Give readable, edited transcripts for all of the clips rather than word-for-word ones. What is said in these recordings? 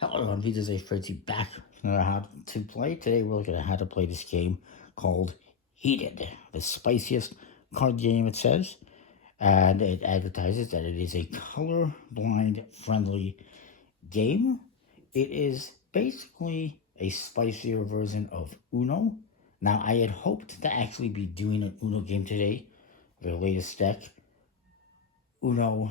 Hello everyone, this is Fritzy back on how to play. Today we're looking at how to play this game called Heated, the spiciest card game it says, and it advertises that it is a color-blind friendly game. It is basically a spicier version of Uno. Now I had hoped to actually be doing an Uno game today, the latest deck, Uno,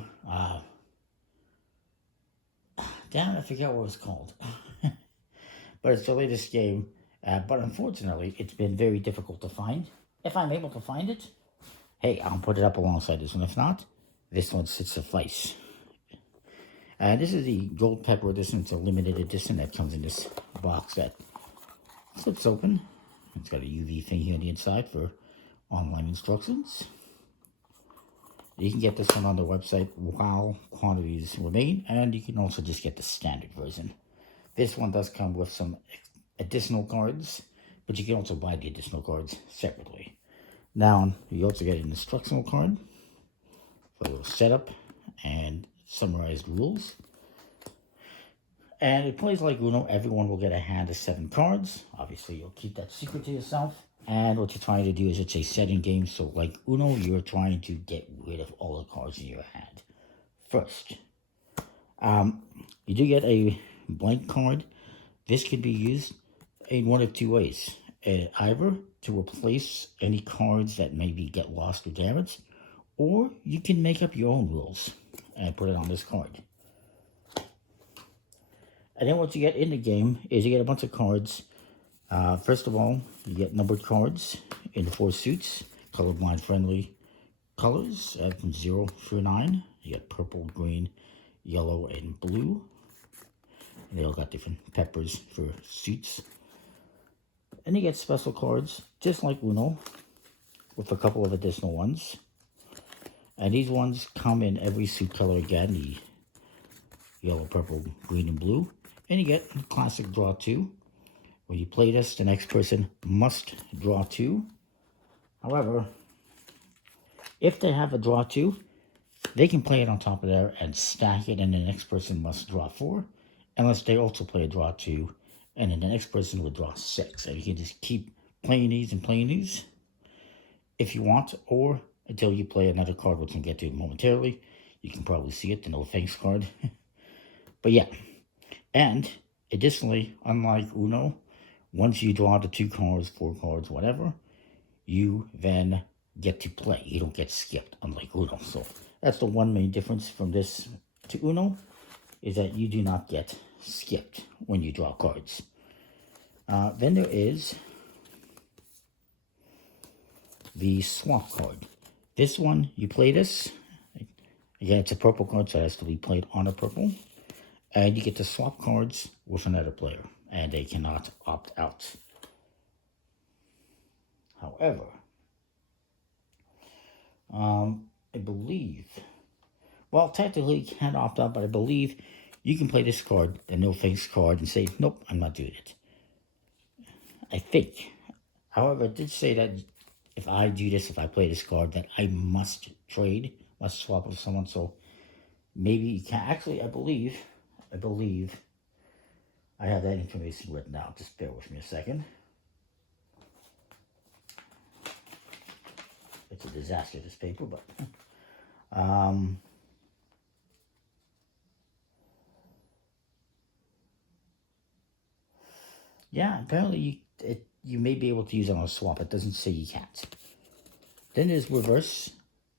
damn, I forget what it was called. But it's the latest game. But unfortunately, it's been very difficult to find. If I'm able to find it, hey, I'll put it up alongside this one. If not, this one should suffice. This is the Gold Pepper edition. It's a limited edition that comes in this box that flips open. It's got a UV thing here on the inside for online instructions. You can get this one on the website while quantities remain, and you can also just get the standard version. This one does come with some additional cards, but you can also buy the additional cards separately. Now, you also get an instructional card for a little setup and summarized rules. And it plays like Uno. Everyone will get a hand of 7 cards. Obviously, you'll keep that secret to yourself. And what you're trying to do is it's a setting game. So like Uno, you're trying to get rid of all the cards in your hand first. You do get a blank card. This could be used in one of 2 ways. Either to replace any cards that maybe get lost or damaged, or you can make up your own rules and put it on this card. And then what you get in the game is you get a bunch of cards. First of all, you get numbered cards in the 4 suits, colorblind friendly colors from 0 through 9. You get purple, green, yellow, and blue. And they all got different peppers for suits. And you get special cards, just like Uno, with a couple of additional ones. And these ones come in every suit color again, the yellow, purple, green, and blue. And you get classic draw 2. When you play this, the next person must draw 2. However, if they have a draw 2, they can play it on top of there and stack it, and the next person must draw 4. Unless they also play a draw 2, and then the next person will draw 6. And you can just keep playing these and playing these if you want, or until you play another card, which we'll get to momentarily. You can probably see it, the no thanks card. But yeah. And additionally, unlike Uno, once you draw the 2 cards, 4 cards, whatever, you then get to play. You don't get skipped, unlike Uno. So that's the one main difference from this to Uno, is that you do not get skipped when you draw cards. Then there is the swap card. This one, you play this. Again, it's a purple card, so it has to be played on a purple. And you get to swap cards with another player, and they cannot opt out. However, I believe, well, technically you can't opt out, but I believe you can play this card, the no thanks card, and say, nope, I'm not doing it. I think. However, it did say that if I do this, if I play this card, that I must trade, must swap with someone. So maybe you can. Actually, I believe I have that information written down. Just bear with me a second. It's a disaster, this paper, but yeah, apparently you may be able to use it on a swap. It doesn't say you can't. Then there's reverse.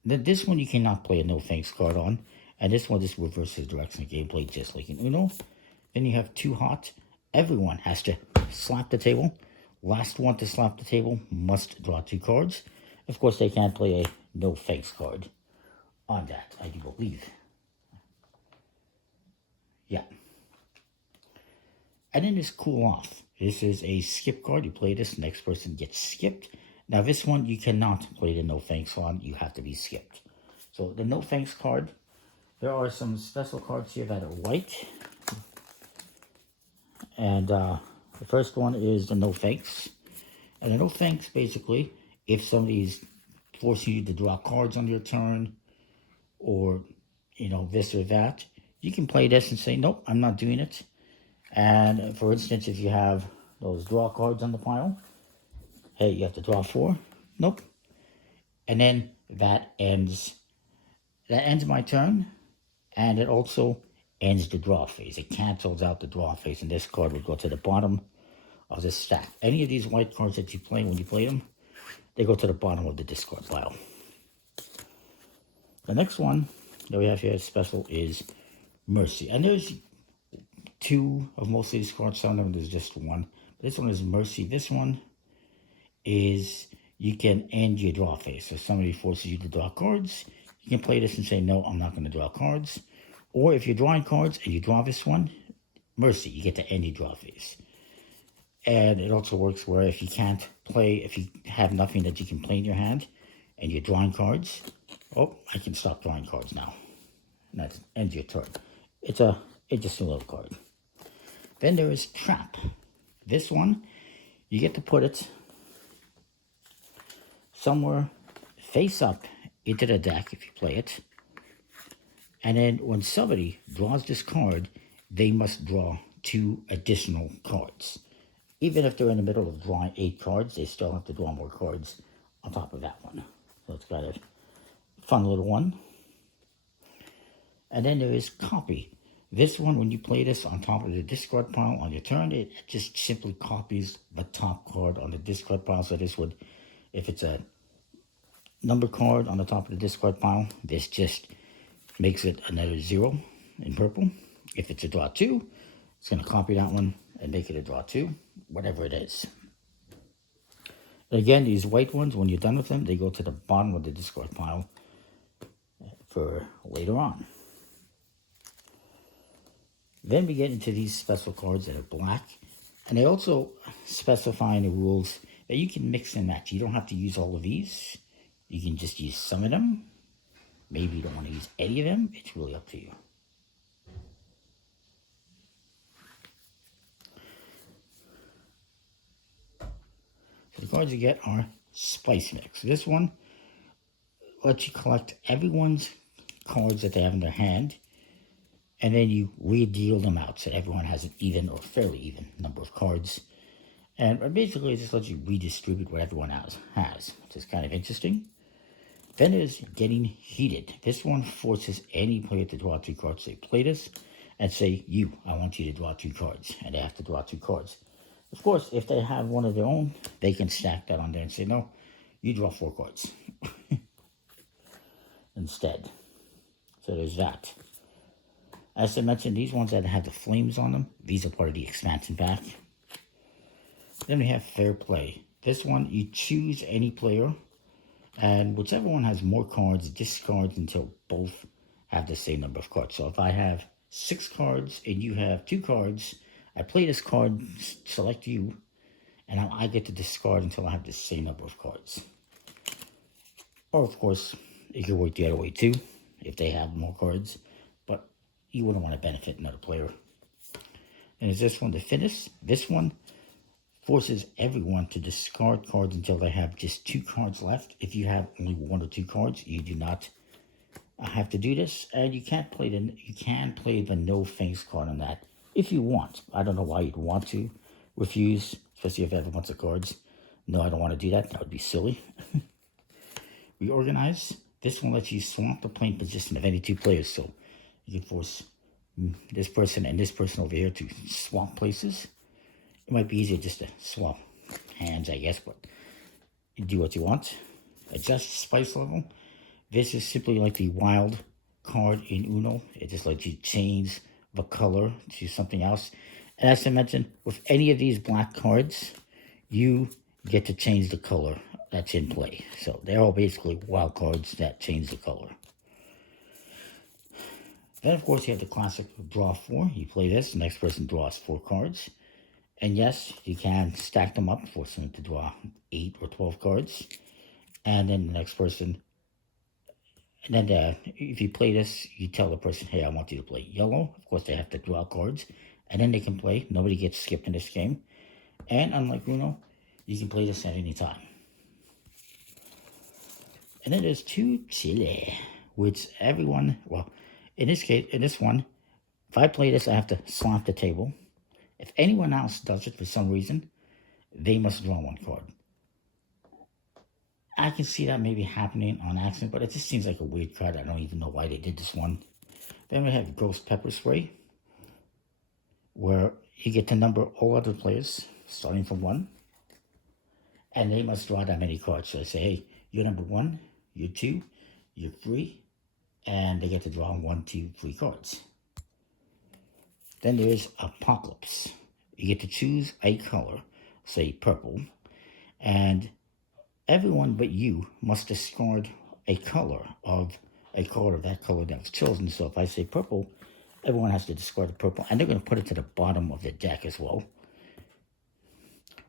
Then this one you cannot play a no thanks card on. And this one just reverses the direction of gameplay, just like in Uno. Then you have Too Hot. Everyone has to slap the table. Last one to slap the table must draw 2 cards. Of course, they can't play a no thanks card on that, I do believe. Yeah. And then there's Cool Off. This is a skip card. You play this, next person gets skipped. Now this one, you cannot play the no thanks on. You have to be skipped. So the no thanks card, there are some special cards here that are white. And the first one is the no thanks. And the no thanks, basically, if somebody's forcing you to draw cards on your turn, or, you know, this or that, you can play this and say, nope, I'm not doing it. And for instance, if you have those draw cards on the pile, hey, you have to draw 4. Nope. And then that ends my turn, and it also ends the draw phase. It cancels out the draw phase, and this card would go to the bottom of the stack. Any of these white cards that you play, when you play them, they go to the bottom of the discard pile. The next one that we have here special is Mercy. And there's 2 of most of these cards. Some of them there's just 1. This one is Mercy. This one is you can end your draw phase. So somebody forces you to draw cards. You can play this and say, no, I'm not going to draw cards. Or if you're drawing cards and you draw this one, Mercy, you get to end your draw phase. And it also works where if you can't play, if you have nothing that you can play in your hand and you're drawing cards, oh, I can stop drawing cards now. And that ends your turn. It's a interesting little card. Then there is Trap. This one, you get to put it somewhere face up into the deck if you play it. And then when somebody draws this card, they must draw 2 additional cards. Even if they're in the middle of drawing 8 cards, they still have to draw more cards on top of that one. So it's kind of a fun little one. And then there is Copy. This one, when you play this on top of the discard pile on your turn, it just simply copies the top card on the discard pile. So this would, if it's a number card on the top of the discard pile, this just makes it another 0 in purple. If it's a draw 2, it's going to copy that one and make it a draw 2, whatever it is. And again, these white ones, when you're done with them, they go to the bottom of the discard pile for later on. Then we get into these special cards that are black. And they also specify in the rules that you can mix and match. You don't have to use all of these. You can just use some of them. Maybe you don't want to use any of them. It's really up to you. So the cards you get are Spice Mix. This one lets you collect everyone's cards that they have in their hand, and then you re-deal them out so everyone has an even or fairly even number of cards. And basically it just lets you redistribute what everyone else has, which is kind of interesting. Then there's Getting Heated. This one forces any player to draw 2 cards. They play this and say, I want you to draw 2 cards. And they have to draw 2 cards. Of course, if they have one of their own, they can stack that on there and say, no, you draw 4 cards instead. So there's that. As I mentioned, these ones that have the flames on them, these are part of the expansion pack. Then we have Fair Play. This one, you choose any player, and whichever one has more cards, discards until both have the same number of cards. So if I have 6 cards and you have 2 cards, I play this card, select you, and now I get to discard until I have the same number of cards. Or of course, it could work the other way too, if they have more cards, but you wouldn't want to benefit another player. And is this one, the Finish? This one forces everyone to discard cards until they have just 2 cards left. If you have only 1 or 2 cards, you do not have to do this, and you can play the no thanks card on that if you want. I don't know why you'd want to refuse, especially if you have a bunch of cards. No, I don't want to do that. That would be silly. Reorganize. This one lets you swap the playing position of any 2 players, so you can force this person and this person over here to swap places. It might be easier just to swap hands, I guess, but you do what you want. Adjust spice level. This is simply like the wild card in Uno. It just lets you change the color to something else. And as I mentioned, with any of these black cards, you get to change the color that's in play. So they're all basically wild cards that change the color. Then, of course, you have the classic draw 4. You play this, the next person draws 4 cards. And yes, you can stack them up, force them to draw 8 or 12 cards. And then the next person, and then if you play this, you tell the person, hey, I want you to play yellow. Of course, they have to draw cards. And then they can play. Nobody gets skipped in this game. And unlike Uno, you can play this at any time. And then there's 2 Chile, which everyone, well, in this case, in this one, if I play this, I have to slap the table. If anyone else does it for some reason, they must draw one card. I can see that maybe happening on accident, but it just seems like a weird card. I don't even know why they did this one. Then we have Ghost Pepper Spray, where you get to number all other players, starting from 1. And they must draw that many cards. So I say, hey, you're number 1, you're 2, you're 3, and they get to draw 1, 2, 3 cards. Then there's Apocalypse. You get to choose a color, say purple, and everyone but you must discard a color of a card of that color that was chosen. So if I say purple, everyone has to discard the purple, and they're going to put it to the bottom of the deck as well.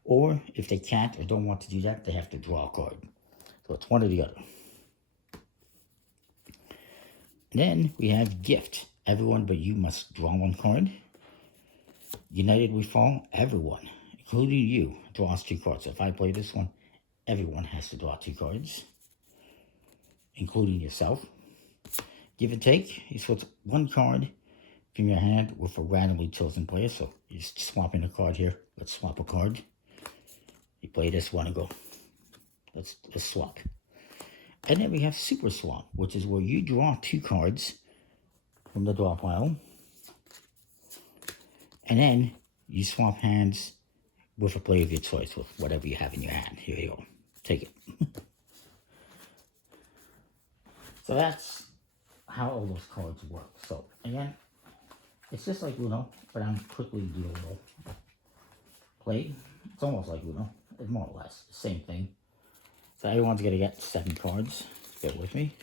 Or if they can't or don't want to do that, they have to draw a card. So it's one or the other. Then we have Gift. Everyone but you must draw 1 card. United We Fall. Everyone, including you, draws 2 cards. So if I play this one, everyone has to draw 2 cards, including yourself. Give and Take. You switch 1 card from your hand with a randomly chosen player. So you're just swapping a card here. Let's swap a card. You play this one and go. Let's swap. And then we have Super Swap, which is where you draw 2 cards from the draw pile. And then you swap hands with a player of your choice, with whatever you have in your hand. Here you go. Take it. So that's how all those cards work. So again, it's just like Uno, but I'm quickly do a little play. It's almost like Uno. It's more or less the same thing. So everyone's going to get 7 cards. Bear with me.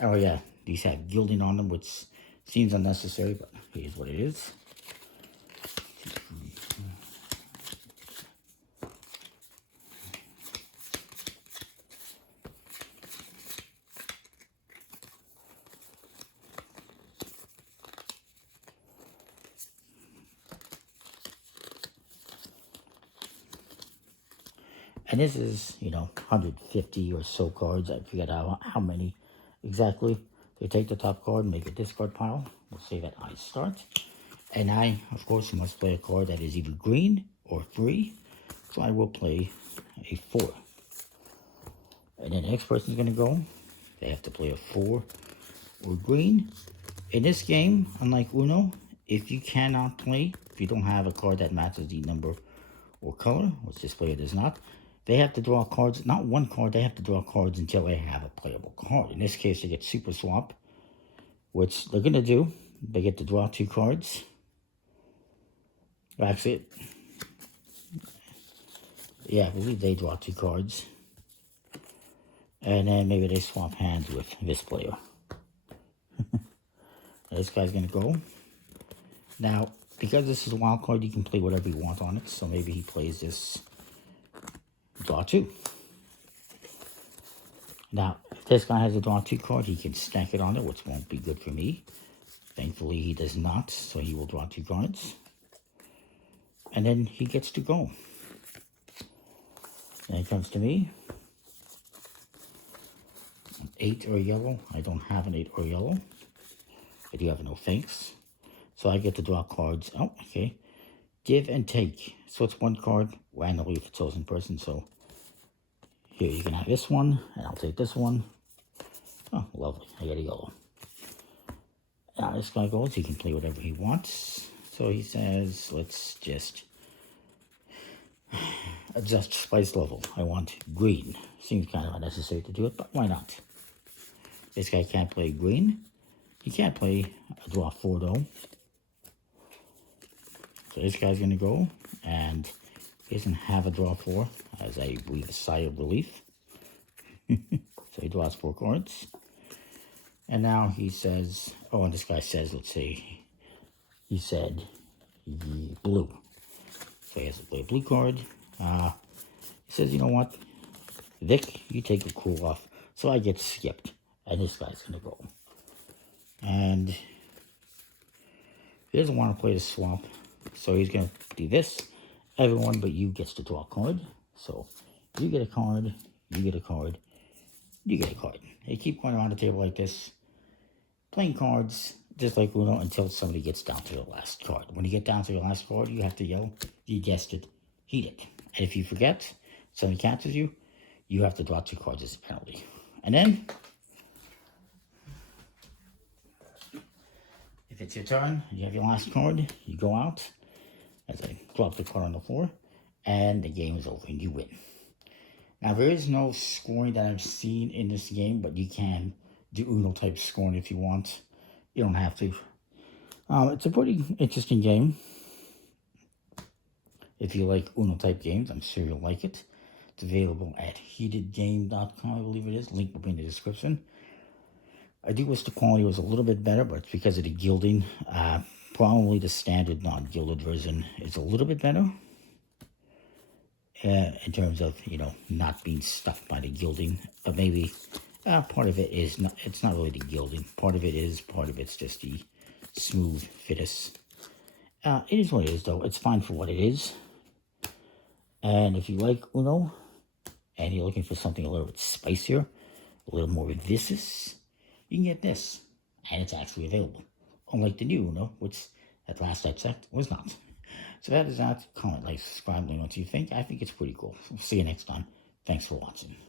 Oh yeah, these have gilding on them, which seems unnecessary, but here's what it is. And this is, 150 or so cards. I forget how many exactly. They take the top card, make a discard pile. We'll say that I start. And I, of course, must play a card that is either green or free. So I will play a 4. And then the next person's going to go. They have to play a 4 or green. In this game, unlike Uno, if you cannot play, if you don't have a card that matches the number or color, which this player does not, they have to draw cards, not 1 card, they have to draw cards until they have a playable card. In this case, they get Super Swap, which they're going to do. They get to draw 2 cards. Actually, yeah, I believe they draw 2 cards. And then maybe they swap hands with this player. This guy's going to go. Now, because this is a wild card, you can play whatever you want on it. So maybe he plays this. Draw 2. Now, if this guy has a draw 2 card, he can stack it on it, which won't be good for me. Thankfully, he does not, so he will draw 2 cards. And then he gets to go. Then it comes to me. 8 or yellow. I don't have an 8 or yellow. I do have no thanks. So I get to draw cards. Oh, okay. Give and Take. So it's 1 card randomly for chosen person. So here you can have this one, and I'll take this one. Oh, lovely. I get a yellow. Now this guy goes. He can play whatever he wants. So he says, let's just adjust spice level. I want green. Seems kind of unnecessary to do it, but why not? This guy can't play green. He can't play a draw 4 though. So this guy's going to go, and he doesn't have a draw 4, as I breathe a sigh of relief. So he draws 4 cards. And now he says, oh, and this guy says, let's see, he said blue. So he has to play a blue card. He says, you know what, Vic, you take a cool off. So I get skipped, and this guy's going to go. And he doesn't want to play the swap. So he's going to do this. Everyone but you gets to draw a card. So you get a card, you get a card, you get a card. They keep going around the table like this, playing cards just like Uno, until somebody gets down to the last card. When you get down to the last card, you have to yell, you guessed it, heat it. And if you forget, somebody catches you, you have to draw 2 cards as a penalty. And then, if it's your turn, you have your last card, you go out, as I drop the card on the floor, and the game is over and you win. Now, there is no scoring that I've seen in this game, but you can do Uno type scoring if you want. You don't have to. It's a pretty interesting game. If you like Uno type games, I'm sure you'll like it. It's available at heatedgame.com, I believe it is. Link will be in the description. I do wish the quality was a little bit better, but it's because of the gilding. Probably the standard non-gilded version is a little bit better. In terms of, you know, not being stuck by the gilding. But maybe part of it is not, it's not really the gilding. Part of it's just the smooth fittest. It is what it is, though. It's fine for what it is. And if you like Uno, and you're looking for something a little bit spicier, a little more vicious, you can get this. And it's actually available. Unlike the new Uno, which at last I checked was not. So that is that. Comment, like, subscribe, let me know what you think. I think it's pretty cool. See you next time. Thanks for watching.